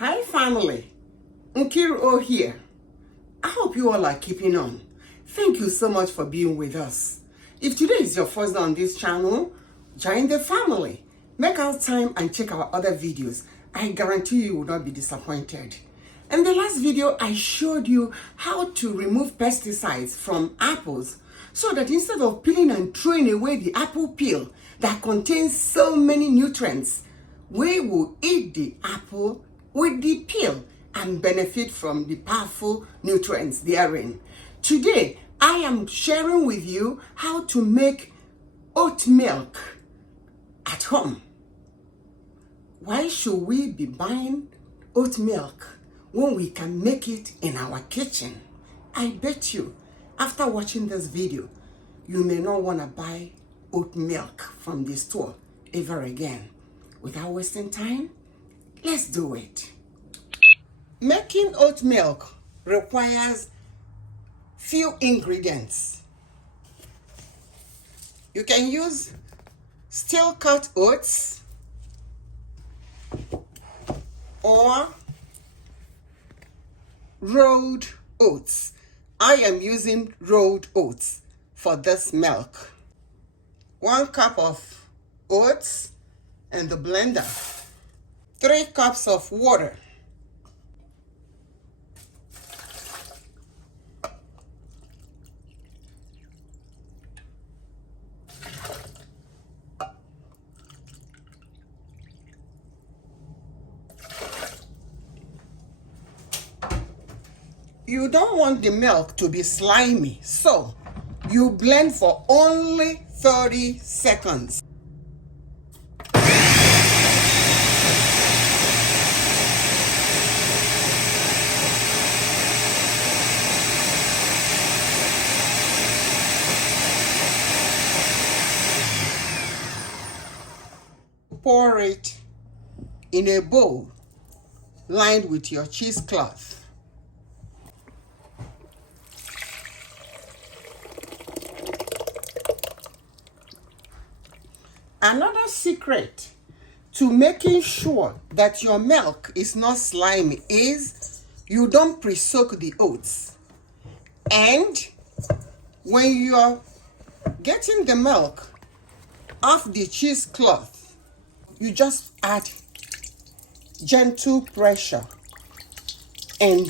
Hi family, Nkiruoh here. I hope you all are keeping on. Thank you so much for being with us. If today is your first day on this channel, join the family. Make out time and check our other videos. I guarantee you will not be disappointed. In the last video, I showed you how to remove pesticides from apples so that instead of peeling and throwing away the apple peel that contains so many nutrients, we will eat the apple with the peel and benefit from the powerful nutrients therein. Today, I am sharing with you how to make oat milk at home. Why should we be buying oat milk when we can make it in our kitchen? I bet you, after watching this video, you may not want to buy oat milk from the store ever again. Without wasting time, let's do it. Making oat milk requires few ingredients. You can use steel cut oats or rolled oats. I am using rolled oats for this milk. 1 cup of oats and the blender. 3 cups of water. You don't want the milk to be slimy, so you blend for only 30 seconds. Pour it in a bowl lined with your cheesecloth. Another secret to making sure that your milk is not slimy is you don't pre-soak the oats. And when you're getting the milk off the cheesecloth, you just add gentle pressure and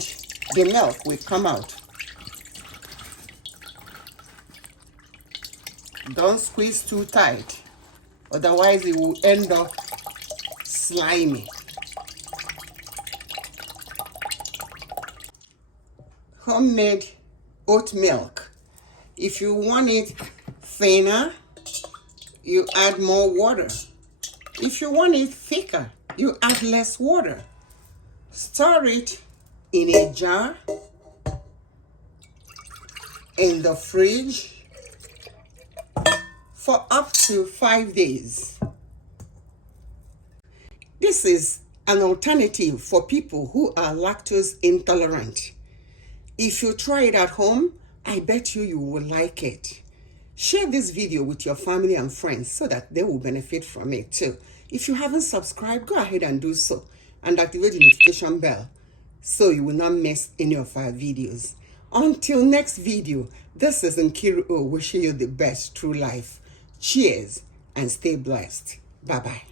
the milk will come out. Don't squeeze too tight, otherwise it will end up slimy. Homemade oat milk. If you want it thinner, you add more water. If you want it thicker, you add less water. Store it in a jar in the fridge for up to 5 days. This is an alternative for people who are lactose intolerant. If you try it at home, I bet you will like it. Share this video with your family and friends so that they will benefit from it too. If you haven't subscribed, go ahead and do so and activate the notification bell so you will not miss any of our videos. Until next video, this is Nkiruoh wishing you the best through life. Cheers and stay blessed. Bye-bye.